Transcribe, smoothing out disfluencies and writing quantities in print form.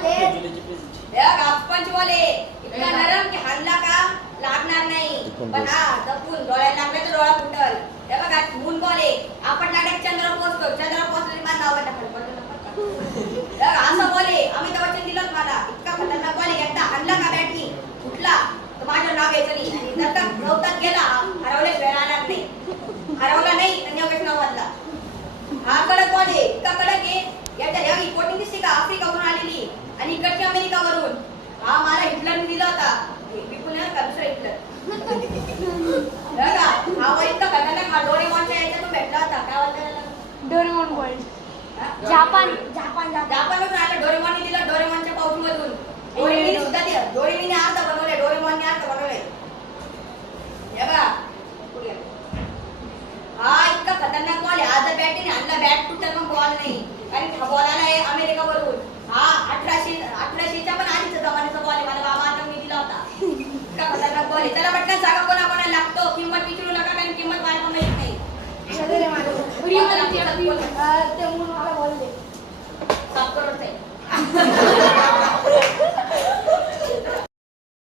बोलले बोले इतका नरम की हाणला का लागणार नाही पण हा जपून डोळ्याला लागले तर डोळा फुटल हे बघा मून बोले आपण डायरेक्ट चंद्र पोहोचतो चंद्र पोहोचले माझं नाव टाकलं असं बोले अमिताभ बच्चन दिलं मला इतका खतरनाक बोले एकदा हाणला का बॅटनी फुटला तर माझं नाव घ्यायचं नाही आणि जर का गवतात गेला हरवले वेळ राहणार नाही हरवला नाही तर नेमकं नाव वाजला हा कडक बोले इतका कडक आहे याच्या या रिपोर्टिंग दिसते का आफ्रिकावरून आलेली आणि इकडची अमेरिकावरून हा मला हिटलरने दिला होता विपुल का दुसरा हिटलर हा वर इतका खतरनाक हा डोरेमॉनच्या याच्यातून भेटला होता काय बोलतात डोरेमॉन वर्ल्ड जापान जापान जापानवरून आला डोरेमॉनने दिला डोरेमॉनच्या पाऊचमधून डोरेमीने सुद्धा दिलं डोरेमीने अर्ध बनवले डोरेमॉनने अर्ध बनवले हे बघा हा इतका खतरनाक बॉल आहे आज जर बॅटने आणला बॅट तुटल मग बॉल नाही कारण हा बॉल आला आहे अमेरिकावरून हा 1800च्या पण आधीचा जमान्याचा बॉल आहे मला बाबा आता मी दिला होता इतका खतरनाक बॉल आहे त्याला पटकन सांगा कोणाकोणाला लागतो किंमत विचारू नका कारण किंमत मला पण माहित नाही ते म्हणून मला बोलले 7 करोड आहे